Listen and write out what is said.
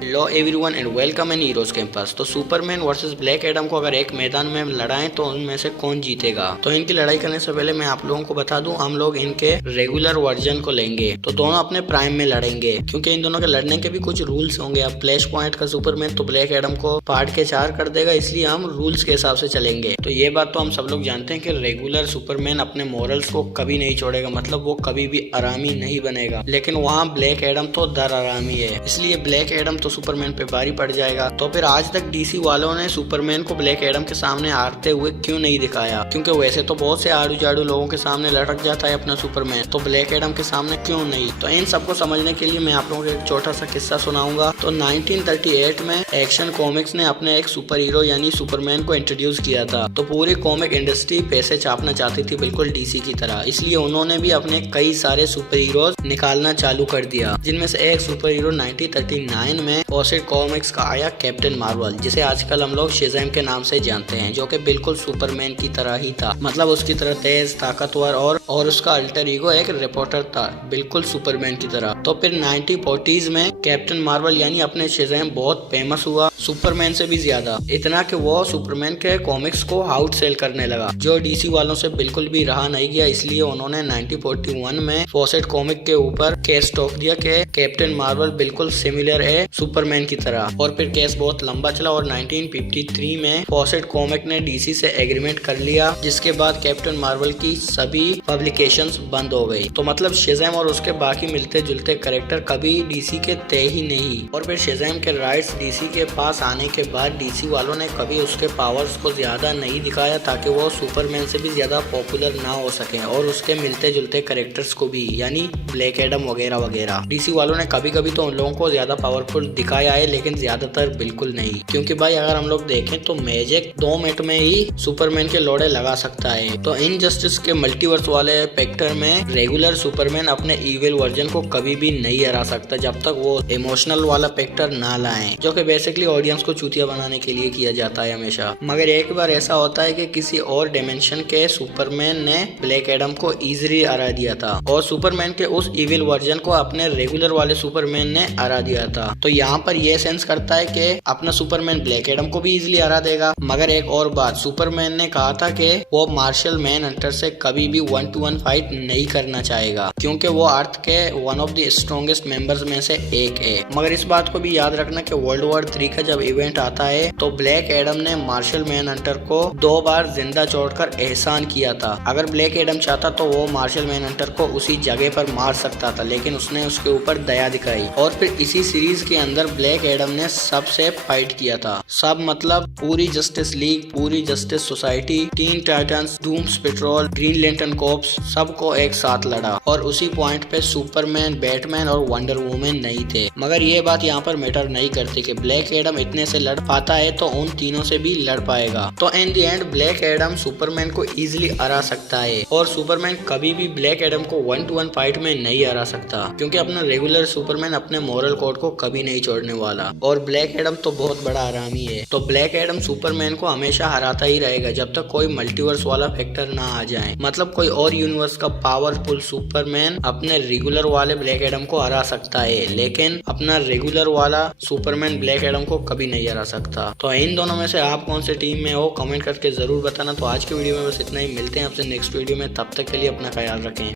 Hello everyone and welcome in heroes campus. तो Superman versus black Adam को अगर एक मैदान में लड़ाएं तो उनमें से कौन जीतेगा। तो इनकी लड़ाई करने से पहले मैं आप लोगों को बता दूं, हम लोग इनके रेगुलर वर्जन को लेंगे तो दोनों अपने प्राइम में लड़ेंगे, क्योंकि इन दोनों के लड़ने के भी कुछ रूल्स होंगे। अब फ्लैश पॉइंट का सुपरमैन तो ब्लैक एडम को पार्ट के 4 कर देगा, इसलिए हम रूल्स के हिसाब से चलेंगे। तो ये बात तो हम सब लोग जानते हैं कि रेगुलर सुपरमैन अपने मॉरल्स को कभी नहीं छोड़ेगा, मतलब वो कभी भी आरामी नहीं बनेगा। लेकिन वहाँ ब्लैक एडम तो दर आरामी है, इसलिए ब्लैक एडम तो सुपरमैन पे भारी पड़ जाएगा। तो फिर आज तक डीसी वालों ने सुपरमैन को ब्लैक एडम के सामने हारते हुए क्यों नहीं दिखाया, क्योंकि वैसे तो बहुत से आड़ू जाड़ू लोगों के सामने लटक जाता है अपना सुपरमैन, तो ब्लैक एडम के सामने क्यों नहीं। तो इन सबको समझने के लिए मैं आप लोगों को एक छोटा सा किस्सा सुनाऊंगा। तो 1938 में एक्शन कॉमिक्स ने अपने एक सुपर हीरो यानी सुपरमैन को इंट्रोड्यूस किया था। तो पूरी कॉमिक इंडस्ट्री पैसे छापना चाहती थी बिल्कुल डीसी की तरह, इसलिए उन्होंने भी अपने कई सारे सुपर हीरोज निकालना चालू कर दिया, जिनमें से एक सुपर हीरो 1939 में फॉसेट कॉमिक्स का आया कैप्टन मार्वल, जिसे आजकल हम लोग शेज़ैम के नाम से जानते हैं, जो कि बिल्कुल सुपरमैन की तरह ही था, मतलब उसकी तरह तेज ताकतवर और उसका अल्टर ईगो एक रिपोर्टर था, बिल्कुल सुपरमैन की तरह। तो फिर 1940s में कैप्टन मार्वल यानी अपने शेज़ैम बहुत फेमस हुआ, सुपरमैन से भी ज्यादा, इतना कि वो सुपरमैन के कॉमिक्स को आउट सेल करने लगा, जो डीसी वालों से बिल्कुल भी रहा नहीं गया। इसलिए उन्होंने 1941 में फॉसेट कॉमिक के ऊपर केस ठोक दिया कि कैप्टन मार्वल बिल्कुल सिमिलर है सुपरमैन की तरह। और फिर केस बहुत लंबा चला और 1953 में फॉसेट कॉमिक ने डीसी से एग्रीमेंट कर लिया, जिसके बाद कैप्टन मार्वल की सभी पब्लिकेशंस बंद हो गई। तो मतलब शेज़ैम और उसके बाकी मिलते जुलते कैरेक्टर कभी डीसी के थे ही नहीं। और फिर शेज़ैम के राइट्स डीसी के पास आने के बाद डीसी वालों ने कभी उसके पावर्स को ज्यादा नहीं दिखाया, ताकि वो सुपरमैन से भी ज्यादा पॉपुलर ना हो सके, और उसके मिलते जुलते कैरेक्टर्स को भी, यानी ब्लैक एडम वगैरह वगैरह। डीसी वालों ने कभी कभी तो उन लोगों को ज्यादा पावरफुल दिखाया है, लेकिन ज्यादातर बिल्कुल नहीं, क्योंकि भाई अगर हम लोग देखें तो मैजिक 2 मिनट में ही सुपरमैन के लोड़े लगा सकता है। तो इनजस्टिस के मल्टीवर्स वाले फैक्टर में रेगुलर सुपरमैन अपने इविल वर्जन को कभी भी नहीं हरा सकता, जब तक वो इमोशनल वाला फैक्टर ना लाएं, जो कि बेसिकली ऑडियंस को चूतिया बनाने के लिए किया जाता है हमेशा। मगर एक बार ऐसा होता है कि किसी और डायमेंशन के सुपरमैन ने ब्लैक एडम को इजीली हरा दिया था, और सुपरमैन के उस इविल वर्जन को अपने रेगुलर वाले सुपरमैन ने हरा दिया था। तो यहाँ पर यह सेंस करता है कि अपना सुपरमैन ब्लैक एडम को भी इजीली हरा देगा। मगर एक और बात, सुपरमैन ने कहा था कि वो मार्शल मैन हंटर से कभी भी 1-to-1 फाइट नहीं करना चाहेगा, क्योंकि वो अर्थ के one of the strongest members में से एक है। मगर इस बात को भी याद रखना कि वर्ल्ड वॉर 3 का जब इवेंट आता है तो ब्लैक एडम ने मार्शल मैन हंटर को 2 बार जिंदा छोड़कर एहसान किया था। अगर ब्लैक एडम चाहता तो वो मार्शल मैन हंटर को उसी जगह पर मार सकता था, लेकिन उसने उसके ऊपर दया दिखाई। और फिर इसी सीरीज के अंदर ब्लैक एडम ने सबसे फाइट किया था, सब मतलब पूरी जस्टिस लीग, पूरी Justice Society, Teen Titans, Doom Patrol, Green Lantern Corps, सबको एक साथ लड़ा। और उसी पॉइंट पे सुपरमैन, बैटमैन और वंडर वुमन नहीं थे। मगर ये बात यहाँ पर मैटर नहीं करती कि ब्लैक एडम इतने से लड़ पाता है तो उन तीनों से भी लड़ पाएगा। तो इन दी एंड ब्लैक एडम सुपरमैन को इजिली हरा सकता है, और सुपरमैन कभी भी ब्लैक एडम को 1-to-1 फाइट में नहीं हरा सकता, क्योंकि अपना रेगुलर सुपरमैन अपने मॉरल कोड को कभी नहीं छोड़ने वाला। और ब्लैक एडम तो बहुत बड़ा आरामी है, तो ब्लैक एडम सुपरमैन को हमेशा हराता ही रहेगा जब तक कोई मल्टीवर्स वाला फैक्टर ना आ जाए, मतलब कोई और यूनिवर्स का पावरफुल सुपरमैन अपने रेगुलर वाले ब्लैक एडम को हरा सकता है, लेकिन अपना रेगुलर वाला सुपरमैन ब्लैक एडम को कभी नहीं हरा सकता। तो इन दोनों में से आप कौन से टीम में हो, कमेंट करके जरूर बताना। तो आज के वीडियो में बस इतना ही, मिलते हैं आपसे नेक्स्ट वीडियो में, तब तक के लिए अपना ख्याल रखें।